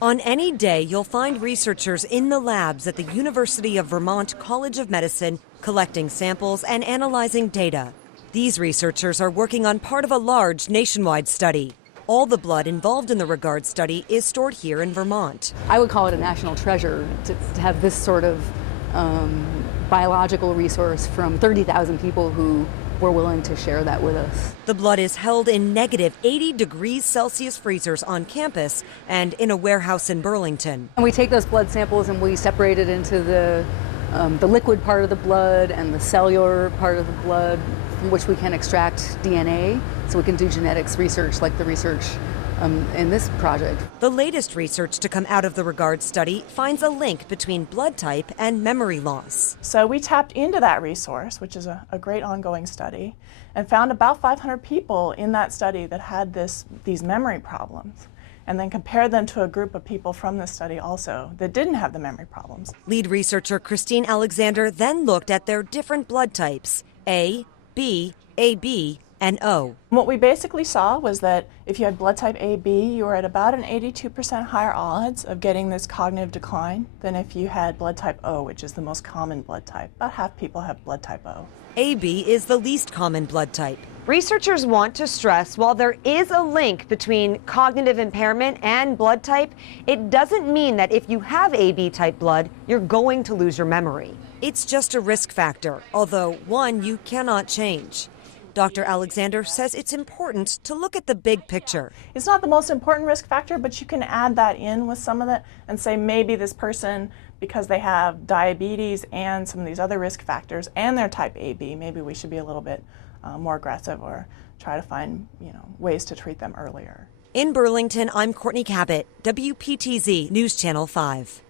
On any day, you'll find researchers in the labs at the University of Vermont College of Medicine collecting samples and analyzing data. These researchers are working on part of a large nationwide study. All the blood involved in the Regard study is stored here in Vermont. I would call it a national treasure to have this sort of biological resource from 30,000 people who were willing to share that with us. The blood is held in negative 80 degrees Celsius freezers on campus and in a warehouse in Burlington. And we take those blood samples and we separate it into the liquid part of the blood and the cellular part of the blood, from which we can extract DNA, so we can do genetics research like the research in this project. The latest research to come out of the Regard study finds a link between blood type and memory loss. So we tapped into that resource, which is a great ongoing study, and found about 500 people in that study that had these memory problems, and then compared them to a group of people from this study also that didn't have the memory problems. Lead researcher Christine Alexander then looked at their different blood types, A, B, AB, and O. What we basically saw was that if you had blood type AB, you were at about an 82% higher odds of getting this cognitive decline than if you had blood type O, which is the most common blood type. About half people have blood type O. AB is the least common blood type. Researchers want to stress while there is a link between cognitive impairment and blood type, it doesn't mean that if you have AB type blood, you're going to lose your memory. It's just a risk factor, although one you cannot change. Dr. Alexander says it's important to look at the big picture. It's not the most important risk factor, but you can add that in with some of it and say maybe this person, because they have diabetes and some of these other risk factors and they're type AB, maybe we should be a little bit more aggressive or try to find ways to treat them earlier. In Burlington, I'm Courtney Kabot, WPTZ News Channel 5.